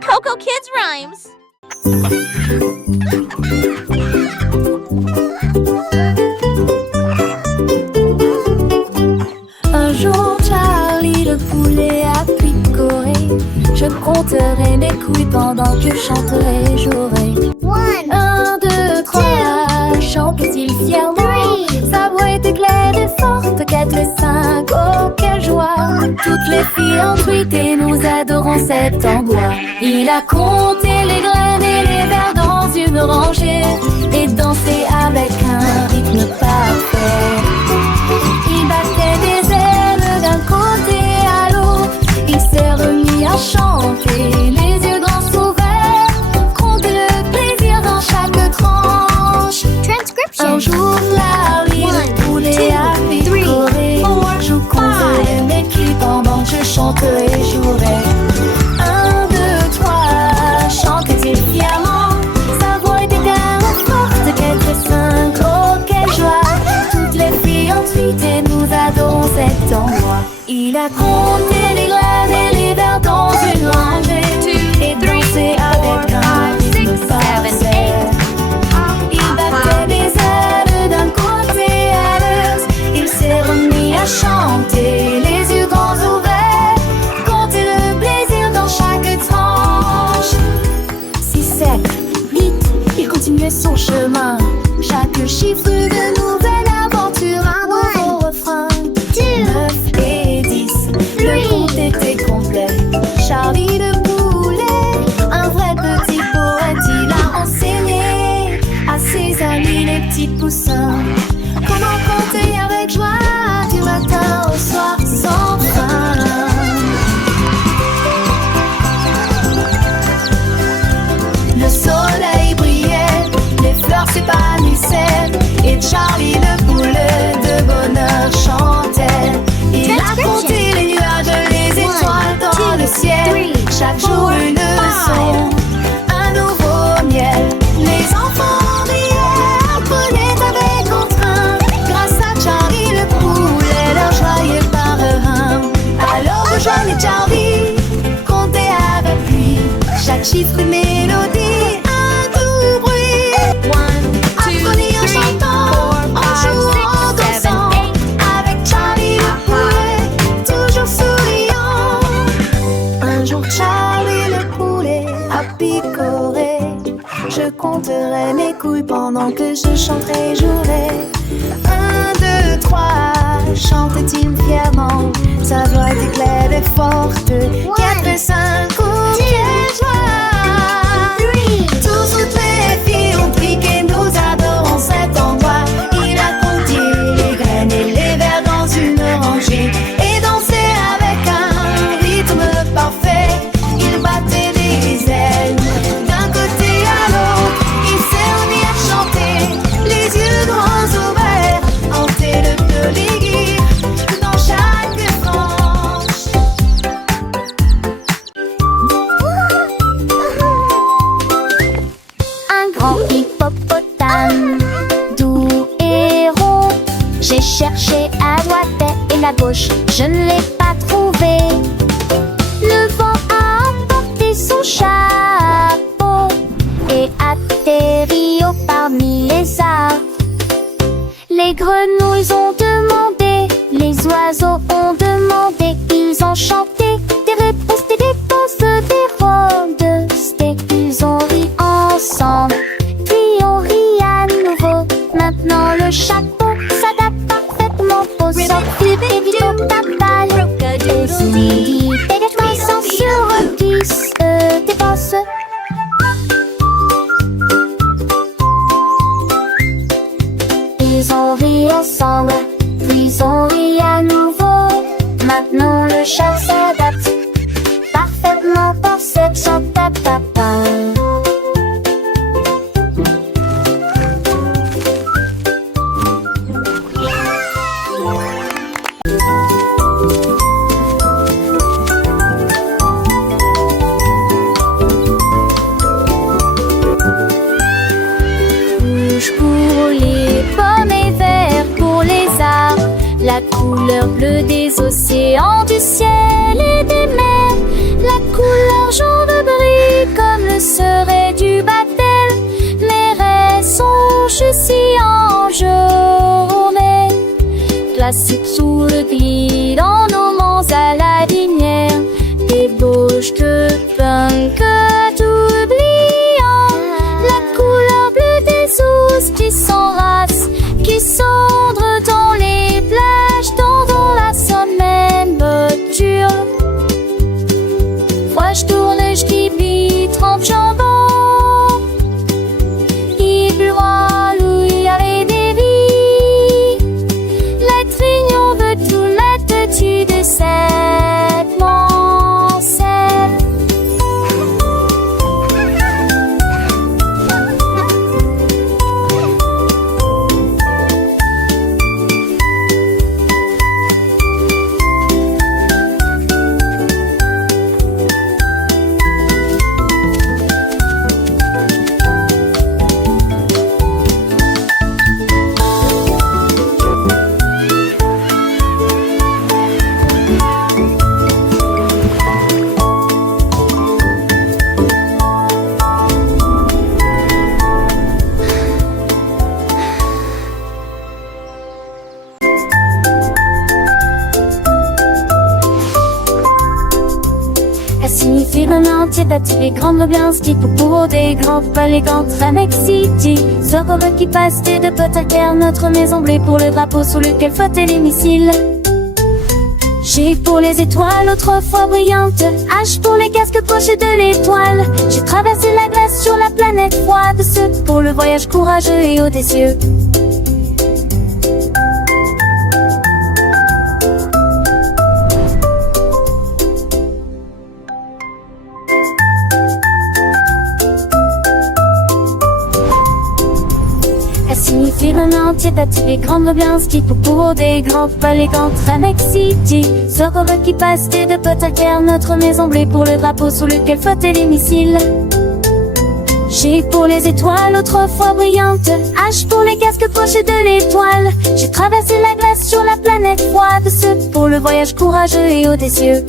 Coco Kids Rhymes. Un jour, Charlie le poulet a picoré. Je compterai mes couilles pendant que je chanterai et jouerai. 1, 2, 3, chante-t-il fièrement. Sa voix était claire et forte. 4 et 5, oh quelle joie. Toutes les filles ont tweeté, nous adorons cet endroit. Il a compté les graines et les vers dans une rangée et dansé avec un rythme parfait. Il battait des ailes d'un côté à l'autre. Il s'est remis à chanter, les yeux grands ouverts, compter le plaisir dans chaque tranche. Un jour, Larry le poulet a picoré. Je compterai mes culs pendant que je chanterai et jouerai. 1, 2, 3, chantait-il fièrement. Sa voix était tellement forte, 4 et 5, oh quelle joie. Toutes les filles ont tweeté, nous adorons cet endroit. Il a compté les graines et les vers dans une rangée et dansé avec un rythme parfait. Il battait des ailes d'un côté à l'autre. Il s'est remis à chanter, les yeux grands ouverts, compter le plaisir dans chaque tranche. 6, 7, 8, il continuait son chemin. Chaque chiffre de nouvelle aventure, un nouveau refrain. 9 et 10, le compte était complet. Charlie le poulet, un vrai petit poète, il a enseigné à ses amis les petits poussins comment compter avec joie du matin au soir sans fin. Le soleil brillait, les fleurs s'épanouissaient et Charlie le poulet de bonheur chantait. Il a compté les nuages, les étoiles dans le ciel. Chaque jour une leçon, un nouveau miel. Les enfants riaient, apprenaient avec entrain. Grâce à Charlie le poulet, leur joie est parrain. Alors rejoignez Charlie, comptez avec lui. Chaque chiffre une mélodie, un doux bruit. Apprenez en chantant, en jouant, en dansant. Avec Charlie le poulet, toujours souriant. Un jour Charlie le poulet a picoré. Je compterai mes couilles pendant que je chanterai et jouerai. 1, 2, 3, chantait-il fièrement. Sa voix était claire et forte. 4 et 5, oh quelle joie. Tous, toutes les filles ont piqué, nous adorons cet endroit. Il a compté les graines et les vers dans une rangée et dansé avec un rythme parfait. Il battait des ailes d'un côté à l'autre. Il s'est remis à chanter, les yeux grands ouverts, hanter le plaisir dans chaque tranche. Un grand hippopotame, doux et rond. J'ai cherché à droite et à gauche, je ne l'ai pas trouvé. Le vent a emporté son chapeau et atterri au parmi les arbres. Les grenouilles ont demandé, les oiseaux ont demandé, ils ont chanté des réponses, des rôdes, ils ont ri ensemble, puis on rit à nouveau. Maintenant le chapeau s'adapte parfaitement aux sorties et d'hippopotame. Et si des sans sur qui se dépassent. Ils ont ri ensemble, puis on rit à nouveau. Maintenant le chat s'adapte parfaitement pour cette chantapapa. Rouge pour les pommes et vert pour les arbres. La couleur bleue des océans, du ciel et des mers. La couleur jaune brille serait du baptême. Les rêves sont si en journée. Classique sous le gris, dans nos mains à la lumière. Des bouches de punk oubliant la couleur bleue des ours qui s'enracent, qui cendrent dans les plages, dans la semaine me tue. Moi je tourne, je kibis, 30 jambons. Il bloit, il y avait des vies. La trignon veut tout mettre dessus de cette mancette. Signifie le entier d'attirer grande ambiance qui pour des grands palais contre City. Soir heureux qui passe de potes à terre, notre maison bleue pour le drapeau sous lequel flottait les missiles. G pour les étoiles autrefois brillantes, H pour les casques pochés de l'étoile. J'ai traversé la glace sur la planète froide, ce pour le voyage courageux et audacieux. Signifie le entier d'attirer grande ambiance qui pour des grands palais contre City. Soir heureux qui passe de potes à terre, notre maison bleue pour le drapeau sous lequel flottaient les missiles. G pour les étoiles autrefois brillantes, H pour les casques pochés de l'étoile. J'ai traversé la glace sur la planète froide, ce pour le voyage courageux et audacieux.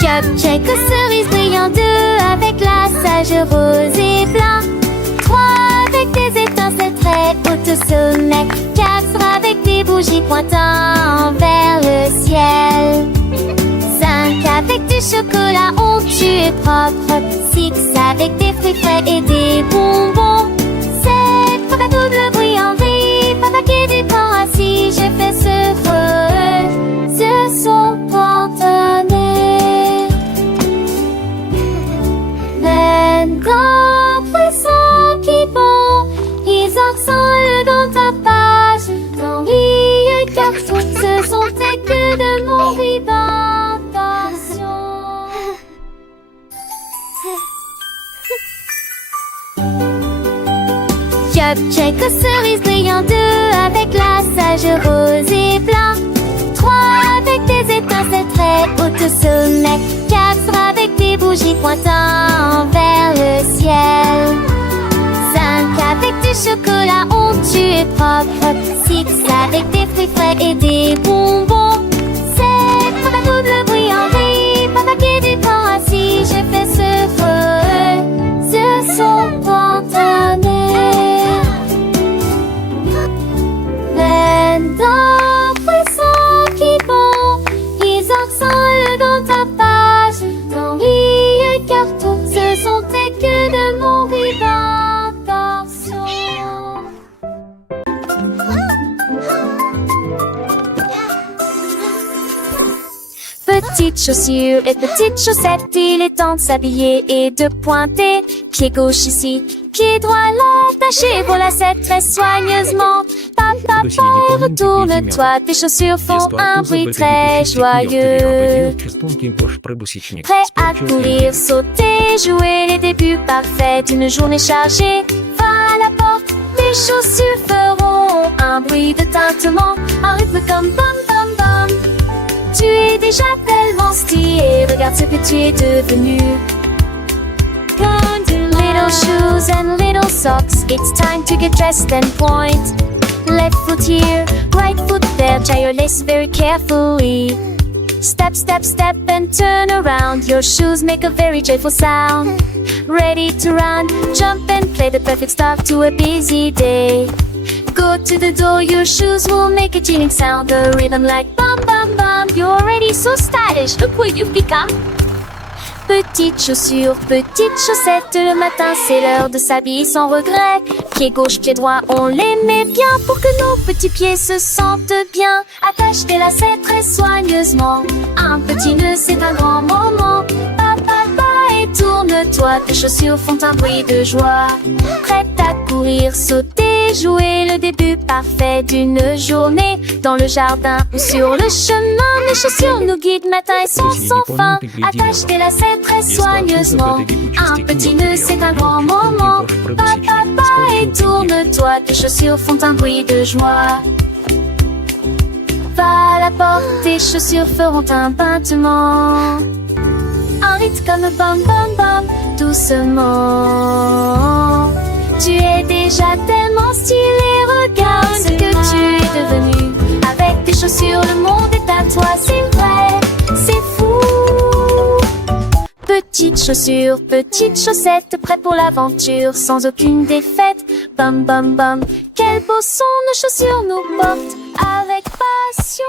Cupcake aux cerises brillantes, 2 avec la sage rose et blanc, 3 avec des étincelles très hautes au sommet, 4 avec des bougies pointant vers le ciel, 5 avec du chocolat onctueux et propre, 6 avec des fruits frais et des bonbons, 7 papa double bruit en vie, papa qui du pain assis, je fais ce son partenaire. D'un frisson qui vont, ils ensemble dans ta page, dans les cartons, ce sont tes que de mon vibration. Cupcake aux cerises brillantes, 2 avec la sage rose et blanc, 3 avec des étincelles très hautes au sommet, 4 avec des bougies pointant vers le ciel, 5 avec du chocolat onctueux et propre, 6 avec des fruits frais et des bonbons, 7 papa double bruit en vie, papa qui du pain assis, je fais ce son partenaire. D'un frisson qui vont, ils ensemble dans ta page, dans les cartons, ce sont tes que de mon vibration. Petites chaussures et petites chaussettes, il est temps de s'habiller et de pointer. Pied gauche ici, pied droit là, taché pour la lacette très soigneusement. Papa, retourne-toi, tes chaussures font un bruit très joyeux. Prêt à courir, sauter, jouer les débuts parfaits d'une journée chargée. Va à la porte, les chaussures feront un bruit de tintement, un rythme comme bam bam bam. Tu es déjà tellement stylé, regarde ce que tu es devenu. Little little shoes and little socks. It's time to get dressed and point. Left foot here, right foot there. Tie your lace very carefully. Step, step, step and turn around. Your shoes make a very joyful sound. Ready to run, jump and play. The perfect start to a busy day. Go to the door, your shoes will make a jingling sound. The rhythm like bum bum bum. You're already so stylish, look what you've become. Petites chaussures, petites chaussettes. Le matin c'est l'heure de s'habiller sans regret. Pied gauche, pied droit, on les met bien pour que nos petits pieds se sentent bien. Attache tes lacets très soigneusement. Un petit nœud c'est un grand moment. Et tourne-toi, tes chaussures font un bruit de joie. Prête à courir, sauter, jouer, le début parfait d'une journée. Dans le jardin ou sur le chemin, les chaussures nous guident matin et soir sans fin. Attache tes lacets très soigneusement. Un petit nœud, c'est un grand moment. Et tourne-toi, tes chaussures font un bruit de joie. Va à la porte, tes chaussures feront un battement. Un rythme comme bam bam bam, doucement. Tu es déjà tellement stylé, regarde ce que tu es devenu. Avec tes chaussures, le monde est à toi, c'est vrai, c'est fou. Petites chaussures, petites chaussettes, prêtes pour l'aventure, sans aucune défaite. Bam bam bam, quel beau son, nos chaussures nous portent avec passion.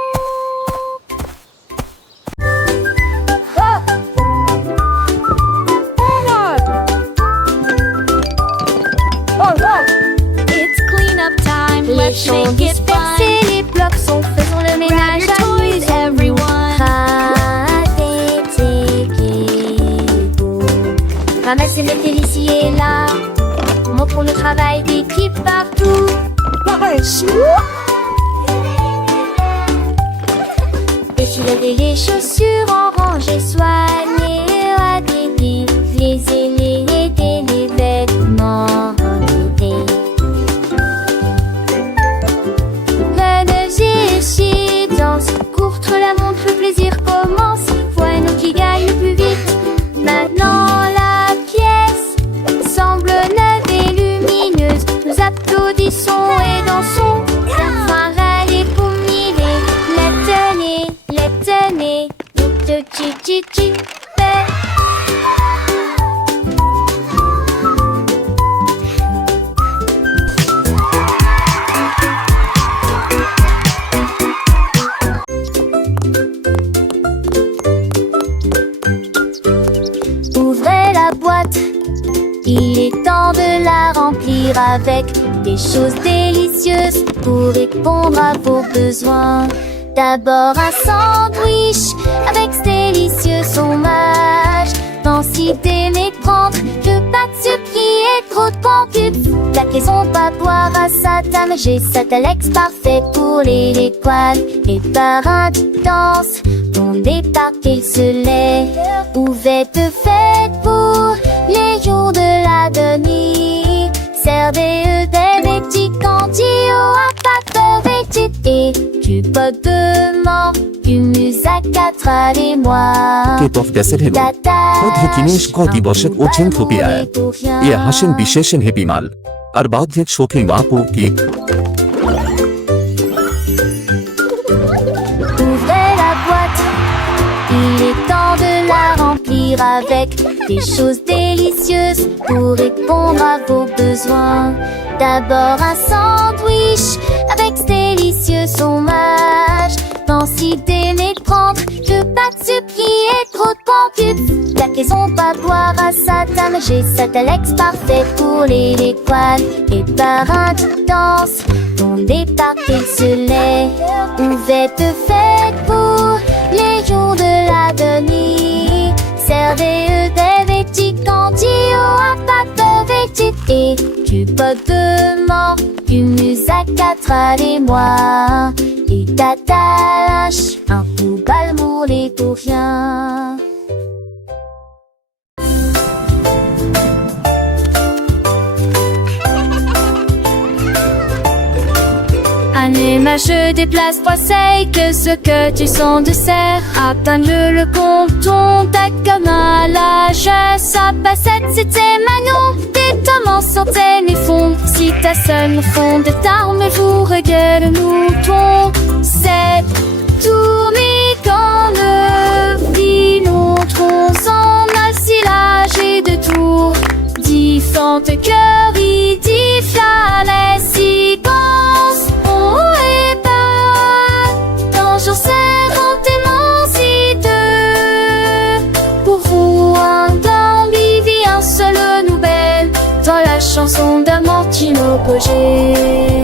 Les chambres dispersées, les blocs sont faits, faisons le ménage à nuit, everyone. Ratez tes pieds beaux. Ramassez les pieds ici et là. Montrons le travail d'équipe partout. Défiler les chaussures en rangée, soigner à des pieds, les aînés aider les vêtements. Courtre la montre, le plaisir commence. Voilà qui gagne le plus vite. Maintenant la pièce semble neuve et lumineuse. Nous applaudissons et dansons. Enfin râler pour miller. Les tenez, chi. Il est temps de la remplir avec des choses délicieuses pour répondre à vos besoins. D'abord un sandwich avec ce délicieux fromage. Densité mais prendre que pas de sucre et trop de pancube. La caisson pas boire à sa table. J'ai Satalex parfait pour les poils. Et parrain qui danse, on départ qu'il se lève. Ouvette faite pour les jours de la demi. Servez des petits candies à pâte vêtite. Et du pot de mort, humus à 4 et moi. كتفتصل هدوء قاضي باشد اوتشن توبيا يا هاشم بشاشن هبيمال أربعة شوكي معكو كي Ouvrez la boîte, il est temps de la remplir avec des choses délicieuses pour répondre à vos besoins. D'abord un sandwich avec ce délicieux fromage. Densité mais prendre que pas de sucre et trop de pancube. La caisson pas boire à sa table. J'ai Satalex parfait pour les poils. Et parrain qui danse, ton départ qu'il se lève. Ouvette faite pour les jours de la demi. Servez des petits candies à pâte vêtite. Et du pot de mort, humus à 4 et moi. Et t'attaches un coup balmoulé pour rien. Anima, je déplace poisseille que ce que tu sens de serre. Atteins le compton, ta comme à la l'âge, sa bassette c'était Manon. Des tomes sortaient mes fonds. Si ta seule fond de tarme, vous regarde le mouton. C'est tourné quand le vin tronc s'en assilage et de tour. Différentes cœurs, il dit la séquence. Oh et pas dangereux, c'est émancité. Pour vous, un d'ambivi, un seul nouvelle dans la chanson d'Amortino Pogé.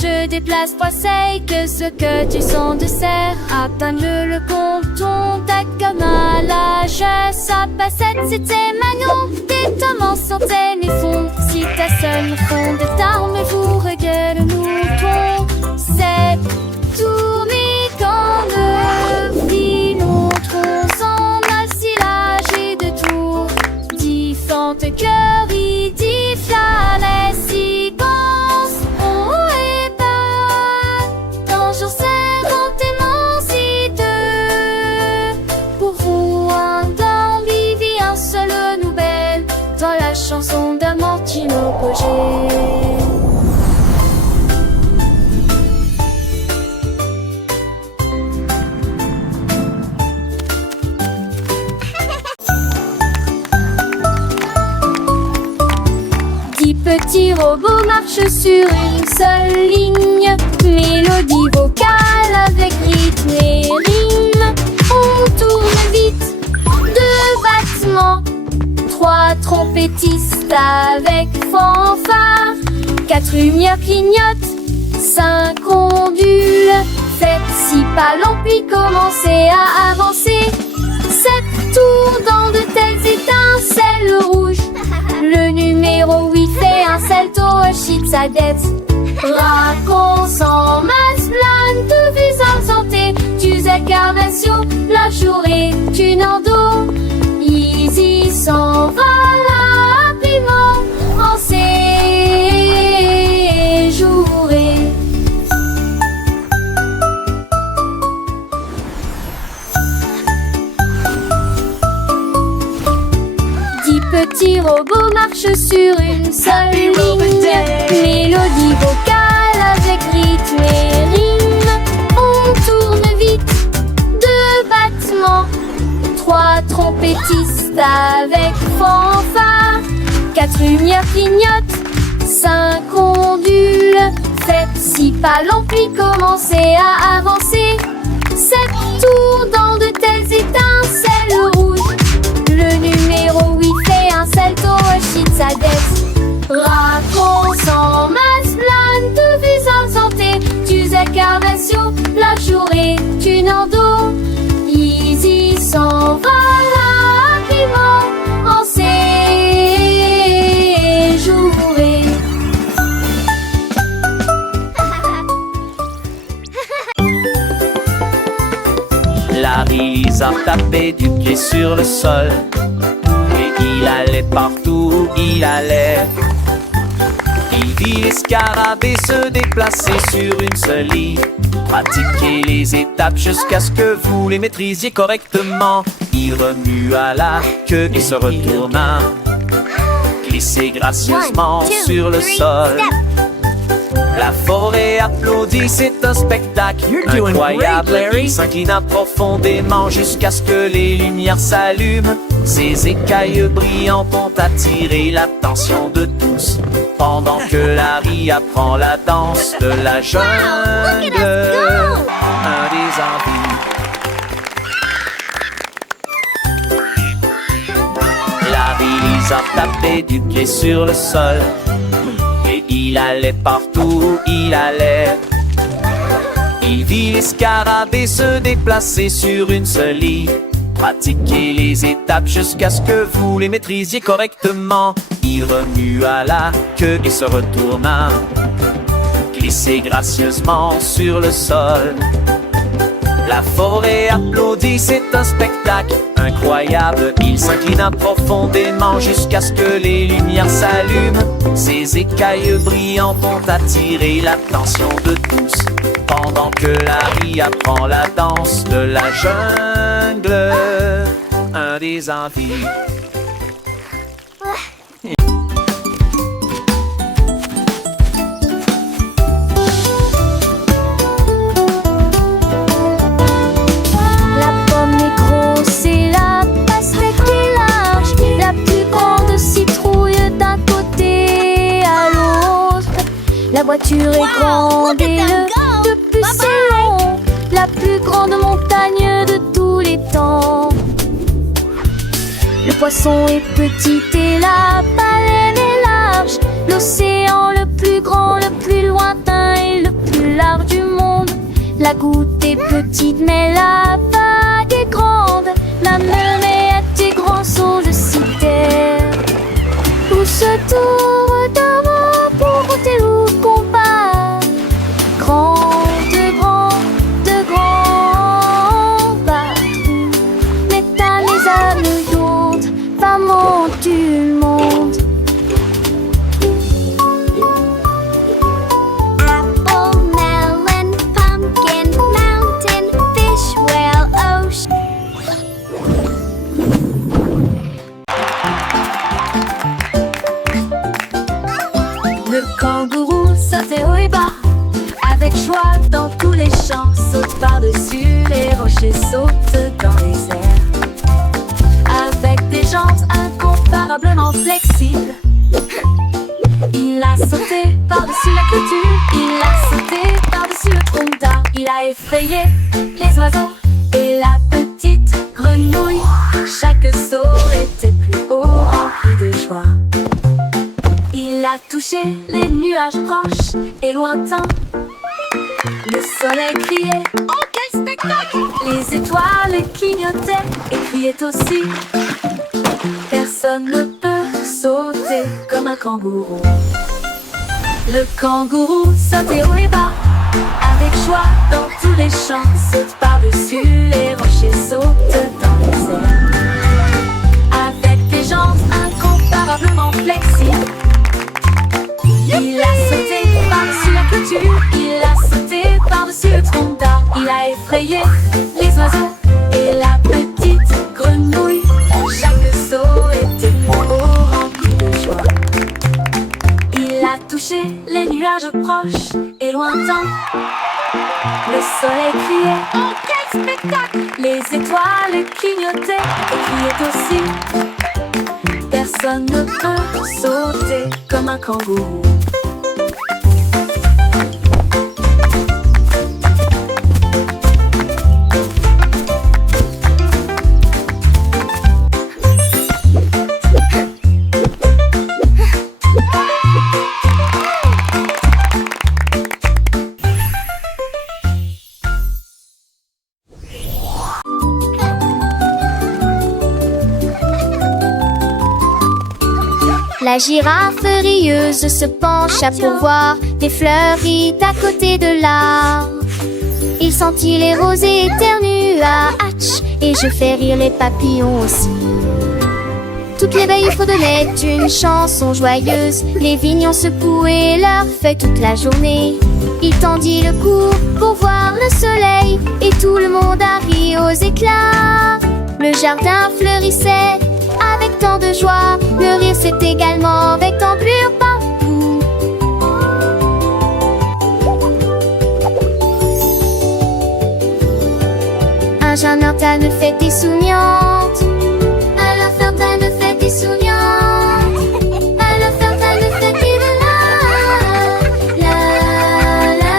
Je déplace poisseille que ce que tu sens de serre. Atteindre le compton, ta comme à l'âge. Sa bassette c'était Manon. Des tomes sortaient mes fonds. Si ta seule fond de tarme, vous regarde le mouton. C'est tourné quand le vin tronc s'en assilage et de tour. Différentes cœurs, il dit la séquence. Dans la chanson d'Amortino Pogé. Dix petits robots marchent sur une seule ligne. Mélodie vocale avec rythme et rime. On tourne vite, deux battements. Trois trompettistes avec fanfare. Quatre lumières clignotent, cinq ondules. Faites six pas longs puis commencez à avancer. Sept tours dans de telles étincelles rouges. Le numéro 8 fait un salto, chute sa dette. Raconte sans masse plein de visages santé. Tu incarnation, la journée, tu n'en dos. Easy s'en va rapidement en séjouré. Dix petits robots marchent sur une seule ligne. Mélodie vocale avec rythme et rime. On tourne vite, deux battements. Trois trompettistes avec fanfare. Quatre lumières clignotent, cinq ondules. Faites six pas longs puis commencez à avancer. Sept tours dans de telles étincelles rouges. Le numéro 8 fait un salto, chute sa dette. Raconte sans masse plein de visages santé. Tu incarnation, la journée, tu n'en dos. Easy s'en va rapidement en séjouré. Larry a tapé du pied sur le sol et il allait partout où il allait. Il vit les scarabées se déplacer sur une seule ligne. Pratiquez les étapes jusqu'à ce que vous les maîtrisiez correctement. Il remua la queue et se retourna. Glissez gracieusement sur le sol. La forêt applaudit, c'est un spectacle incroyable. Il s'inclina profondément jusqu'à ce que les lumières s'allument. Ses écailles brillantes ont attiré l'attention de tous. Pendant que Larry apprend la danse de la jungle, un des envies. Larry a tapé du pied sur le sol et il allait partout où il allait. Il vit les scarabées se déplacer sur une seule ligne. Pratiquez les étapes jusqu'à ce que vous les maîtrisiez correctement. Il remua la queue et se retourna. Glissez gracieusement sur le sol. La forêt applaudit, c'est un spectacle incroyable. Il s'inclina profondément jusqu'à ce que les lumières s'allument. Ses écailles brillantes ont attiré l'attention de tous. Pendant que Larry apprend la danse de la jungle, un des invités. La pomme est grosse et la pastèque est large. La plus grande citrouille d'un côté à l'autre. La voiture est grande et le bus est long. La plus grande montagne de tous les temps. Le poisson est petit et la baleine est large. L'océan le plus grand, le plus lointain et le plus large du monde. La goutte est petite mais la vague est grande. La mer est des grands sauts de citerre. Où se tourne d'avant pour monter ou combat. De grands bateaux. Méthane, les âmes femme du monde. Apple, melon, pumpkin, mountain, fish, whale, ocean. Le kangourou sautait haut et bas, avec joie dans tous les champs. Saute par-dessus les rochers, saute dans les airs. Avec des jambes incomparablement flexibles, il a sauté par-dessus la clôture. Il a sauté par-dessus le tronc d'arbre. Il a effrayé les oiseaux et la petite grenouille. Chaque saut était plus haut, rempli de joie. Il a touché les nuages proches et lointains. Le soleil criait, oh quel spectacle! Les étoiles clignotaient et criaient aussi. Personne ne peut sauter comme un kangourou. Le kangourou sautait haut et bas, avec joie dans tous les champs. Saute par-dessus les rochers, saute dans les airs. Avec des jambes incomparablement flexibles, il a sauté par-dessus la clôture. Il a sauté par-dessus le tronc d'arbre. Il a effrayé les oiseaux et la petite grenouille. Chaque saut était plus haut, rempli de joie. Il a touché les nuages proches et lointains. Le soleil criait, oh quel spectacle! Les étoiles clignotaient et criaient aussi. Personne ne peut sauter comme un kangourou. La girafe rieuse se pencha pour voir des fleuris à côté de l'arbre. Il sentit les rosées éternua, hatch, et je fais rire les papillons aussi. Toutes les veilles fredonnaient une chanson joyeuse. Les vignes ont secoué leurs feuilles toute la journée. Il tendit le cou pour voir le soleil, et tout le monde a ri aux éclats. Le jardin fleurissait avec tant de joie. Le rire s'est également avec d'ampleur partout. Un jardin fête des souriantes. À la fontaine fête des souriantes. À la fontaine fête des la la la.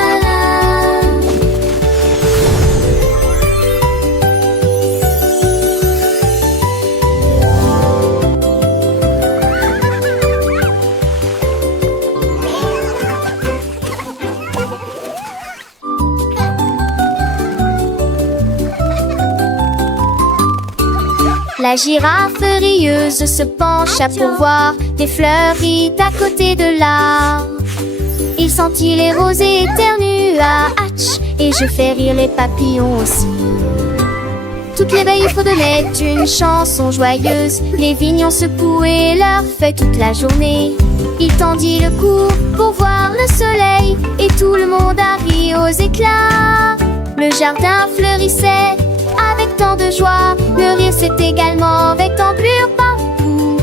La girafe rieuse se pencha pour voir des fleuris à côté de l'arbre. Il sentit les rosées, éternua, hatch, et je fais rire les papillons aussi. Toutes les veilles, il fredonnait une chanson joyeuse. Les vignes ont secoué leurs feuilles toute la journée. Il tendit le cou pour voir le soleil, et tout le monde a ri aux éclats. Le jardin fleurissait avec tant de joie. Le rire s'est également avec tambour partout.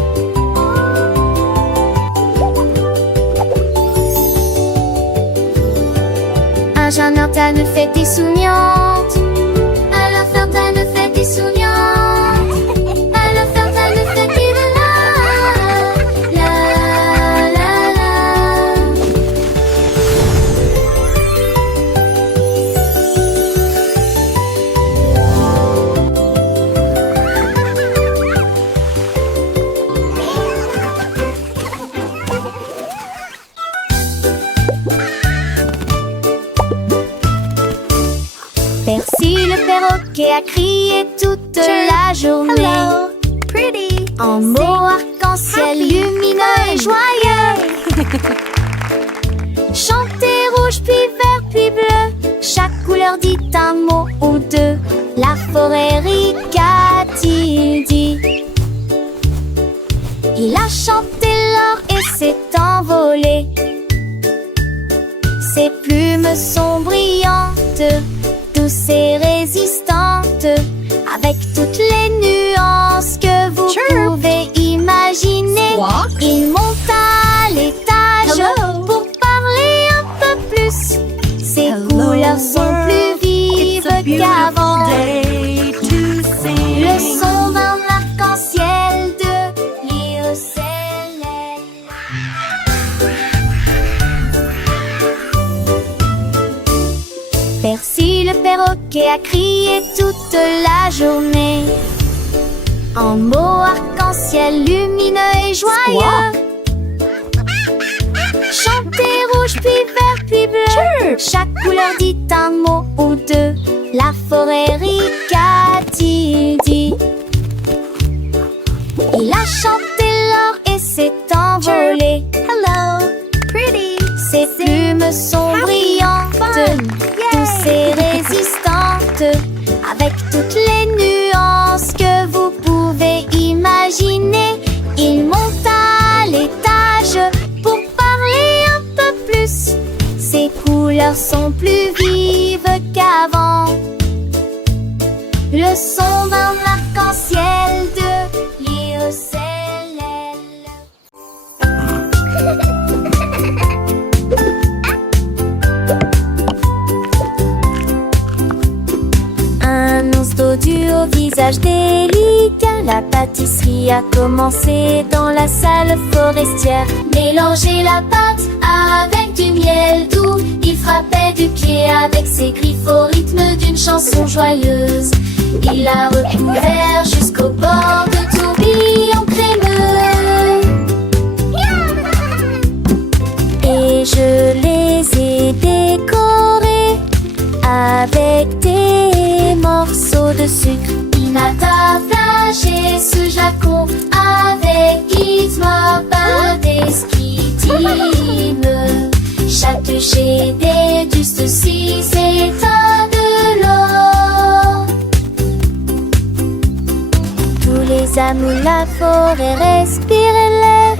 Un jeune interne fait des souriantes. Alors Ferdinand fait des souriantes. Alors Ferdinand fait des la la la. Percy le perroquet a crié toute la journée. Hello, pretty. En mots arc-en-ciel lumineux et joyeux. Chantez rouge puis vert puis bleu. Chaque couleur dit un mot ou deux. La forêt rit, qu'a-t-il dit? Il a chanté l'or et s'est envolé. Ses plumes sont brillantes, douces et résistantes, avec toutes les nuances que vous pouvez imaginer. Squawk. Il monte à l'étage Hello. pour parler un peu plus. Ses couleurs sont plus vives qu'avant. Le son d'un arc-en-ciel de l'île céleste. Percy le perroquet a crié toute la journée. En mots arc-en-ciel lumineux et joyeux. Chantez rouge puis vert puis bleu. Chaque couleur dit un mot ou deux. La forêt rit, qu'a-t-il dit? Il a chanté l'or et s'est envolé. Hello, pretty. Ses plumes sont brillantes, douces et résistantes, avec toutes les nuances que vous pouvez imaginer. Il monte à l'étage pour parler un peu plus. Ses couleurs sont plus vives qu'avant. Le son d'un arc-en-ciel de l'île céleste. Un ours dodu au visage délicat. La pâtisserie a commencé dans la salle forestière. Mélanger la pâte avec du miel doux. Il frappait du pied avec ses griffes au rythme d'une chanson joyeuse. Il l'a recouvert jusqu'au bord de tourbillons crémeux. Et je les ai décorés avec des morceaux de sucre. Il m'a partagé ce jacon avec Gizmo indescriptible. Chatouché des dustes si c'est de l'or. Tous les amours de la forêt respiraient l'air.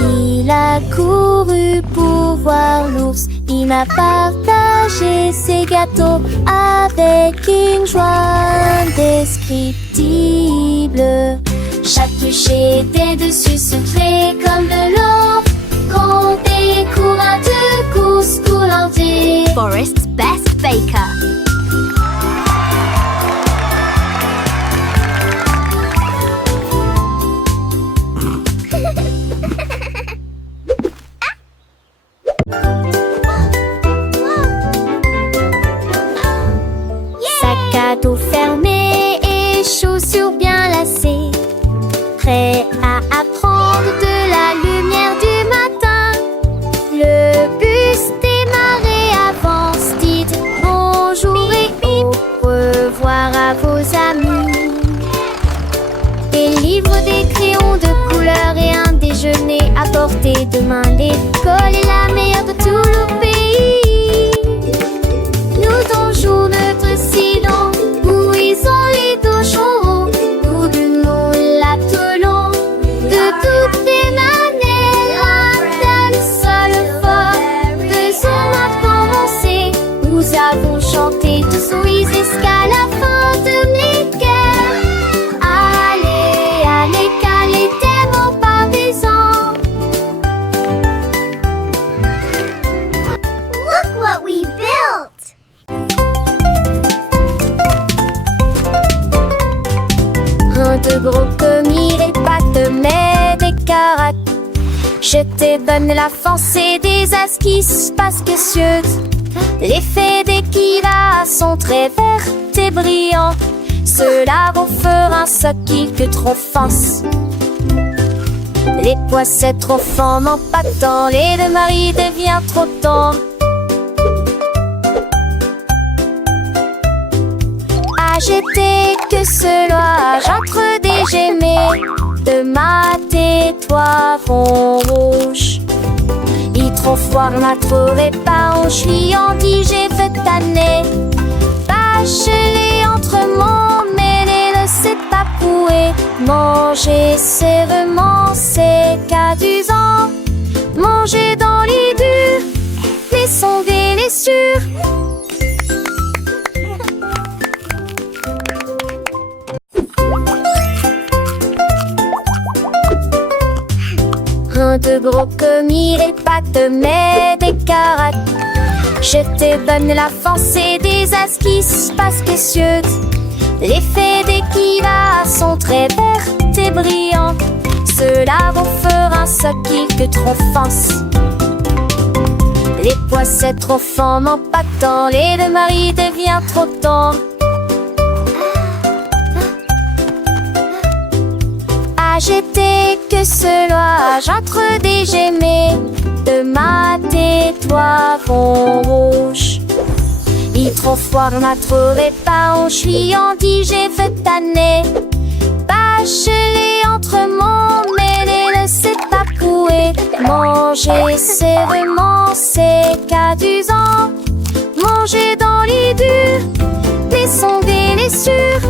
Il a couru pour voir l'ours. Il m'a partagé ses gâteaux avec une joie indescriptible. Chatouché des dessus secrets comme de l'or. Qu'on découvre à deux courses coulantées. Forest's best baker. Sac à dos fermé et chaussures bien lacées. Prêt à apprendre de la lumière du matin. Le bus démarré avance. Dites bonjour et au revoir à vos amis. Des livres, des crayons de couleur et un déjeuner à portée de main. L'école est la meilleure de tout le pays. Nous donjons notre silence, où ils ont les dos de gros commis les pattes, mais des caracs. Je te donne la force et des esquisses parce que l'effet des kilas sont très verts et brillants. Cela vous fera un soquille que trop force. Les poissets trop forts n'empactant, les deux maris devient trop tendre. Agiter que cela j'entre des gemets de ma tais-toi vont rouge. Il trop froid m'a trouvé pas en chouillant dit j'ai fait tanner. Bâchelet entre mon mêlé ne sait pas couer. Manger sévèrement c'est cadusant. Manger dans les durs, les sonder les sûrs. Un de gros commis les pattes, mais des caracs. Je te donne la force et des esquisses parce que l'effet des kilas sont très verts et brillants. Cela vous fera un soquille que trop force. Les poissets trop forts n'empactant, les deux maris devient trop tendre. Agiter que cela j'entre des gemets de ma tais-toi vont rouge. Il trop froid m'a trouvé pas en chouillant dit j'ai fait tanner. Bâchelet entre mon mêlé ne sait pas couer. Manger sévèrement c'est cadusant. Manger dans les durs, les sonder les sûrs.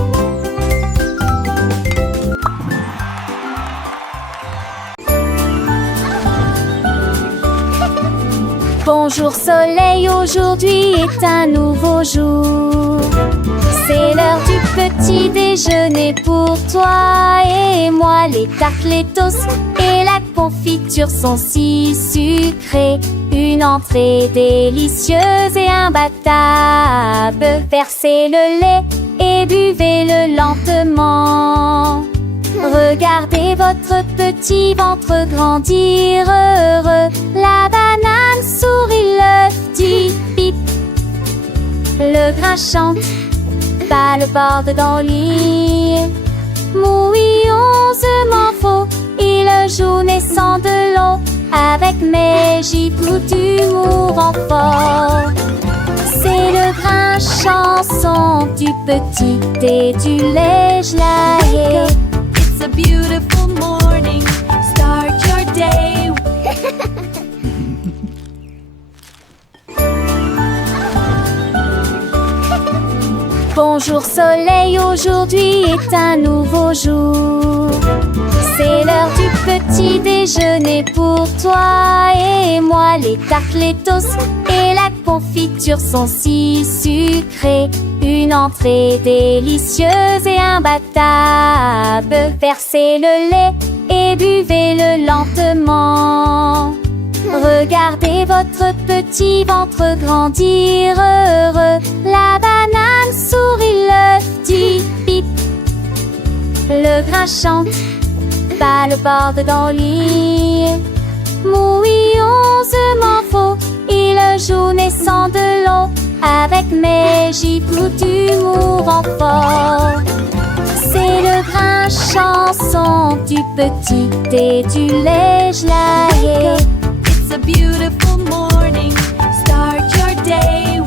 Bonjour soleil, aujourd'hui est un nouveau jour. C'est l'heure du petit déjeuner pour toi et moi. Les tartes, les toasts et la confiture sont si sucrées. Une entrée délicieuse et imbattable. Versez le lait et buvez-le lentement. Regardez votre petit ventre grandir heureux. La banane sourit, l'œuf dit pip. Le grain chante, pas le bord dans le lit. Mouillonsement faux, il joue naissant de l'eau. Avec mes gibes d'humour en fort. C'est le grain chanson du petit et du lait gelé. It's a beautiful morning. Start your day. Bonjour soleil, aujourd'hui est un nouveau jour. C'est l'heure du petit déjeuner pour toi et moi. Les tartes, les toasts et la confiture sont si sucrées. Une entrée délicieuse et imbattable. Versez le lait et buvez-le lentement. Regardez votre petit ventre grandir heureux. La banane sourit, l'œuf dit pip. Le grain chante, pas le bord dans le lit. Mouillonsement faux, il joue naissant de l'eau. Avec mes gibes d'humour en fort. C'est le grain chanson du petit et du lait gelé. It's a beautiful morning. Start your day.